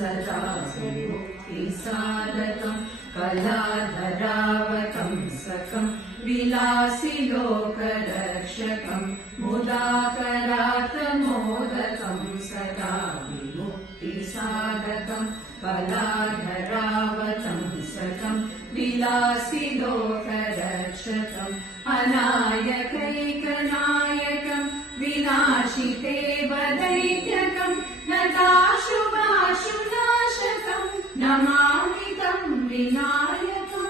सदा विमुक्तिसाधकम् कलाधरावतं सकम् विलासि लोकरक्षकम् मुदाकरातमोदकम् सदा विमुक्तिसाधकम् कलाधरावतं सकम् विलासि लोकरक्षकम् अनायकैकनायकम् विनाशिते वदैत्यकम् नताशुभाशुनाशकम् नमामि तं विनायकम्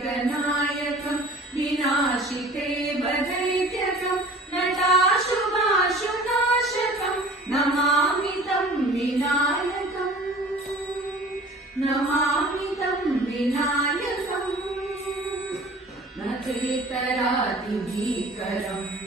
अनायकैकनायकम् विनाशिते वदैत्यकम् नताशुभाशुनाशकम् नमामि तं विनायकम् नमामि तं विनायकम् न चेतरादिभीकरम्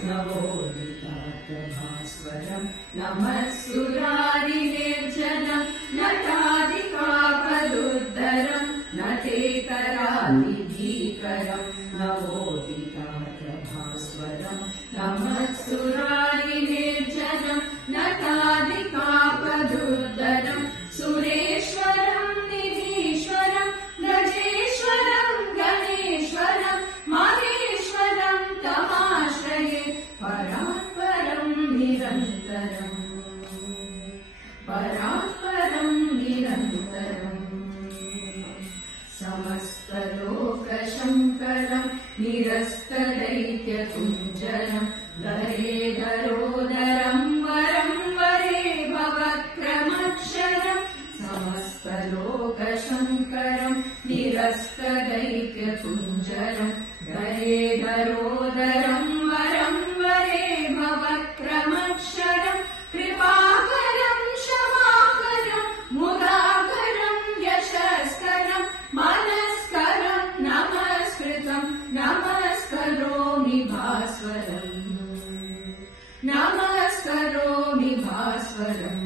नवोदितार्थभास्वरम् नमःसुरारिनिर्जनम् नटादिकापदुद्धरम् न चेतरादिभीकरम् नवोदितार्थभास्वरम् नमःसुरारिनिर्जनम् नटादिकापदुद्धरम् सुरेश्वरम् निधीश्वरम् गजेश्वरम् गणेश्वरम् महेश्वरम् तमाश्रये परात्परम् निरन्तरम् परात्परम् निरन्तरम् समस्तलोकशङ्करम् निरस्तदैत्यकुञ्जरम् धरेधरोदरम् वरम् वरे भवक्रमक्षरम् समस्तलोकशङ्करम् निरस्तदैत्यकुञ्जरम् धरेधरोदरम् वरम् वरे भवक्रमक्षरम् कृपाकरम् क्षमाकरम् मुदाकरम् यशस्करम् मनस्करम् नमस्कृतम् नमस्करोमि भास्वरम् नमस्करोमि भास्वरम्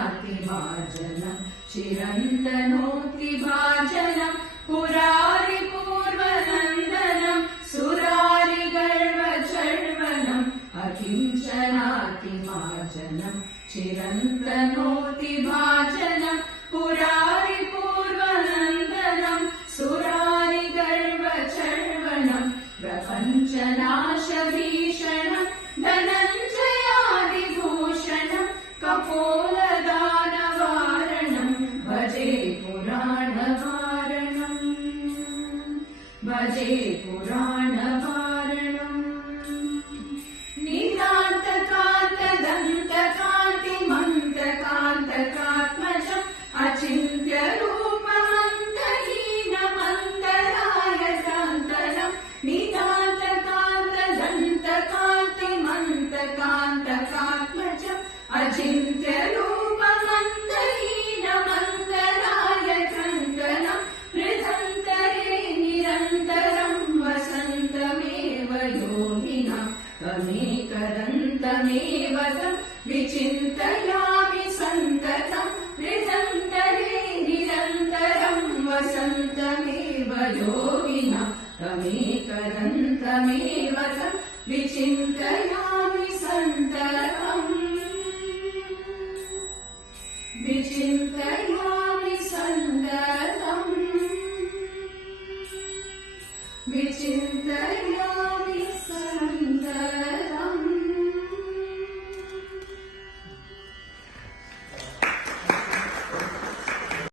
अकिञ्चनातिभाजनम् चिरन्तनोतिभाजनम् पुरारिपूर्वनन्दनम् सुरारिगर्वचर्वणम् अकिञ्चनातिभाजनम् चिरन्तनोतिभाजनम् पुरारिपूर्वनन्दनम् सुरारिगर्वचर्वणम् प्रपञ्चनाशभीषणम् धनञ्जयादिभूषणम् कपोलदानवारणम् भजे पुराणवारणम् भजे पुराणवारणम् नितान्तकान्तदन्तकान्तिमन्तकान्तकात्मजम् अचिन्त्यरूपमन्तहीनमन्तरायतान्तरम् नितान्तकान्तदन्तकान्तिमन्तकान्तकात्मजम् अचिन्त्यरूपमन्तहीनमन्तरायकङ्कणम् हृदन्तरे निरन्तरम् वसन्तमेव योगिना तमेकदन्तमेव तं विचिन्तयामि सन्ततम् हृदन्तरे निरन्तरम् वसन्तमेव योगिना तमेकदन्तमेव तं विचिन्तयामि सन्ततम् विचिन्तयामि सन्ततम् विचिन्तयामि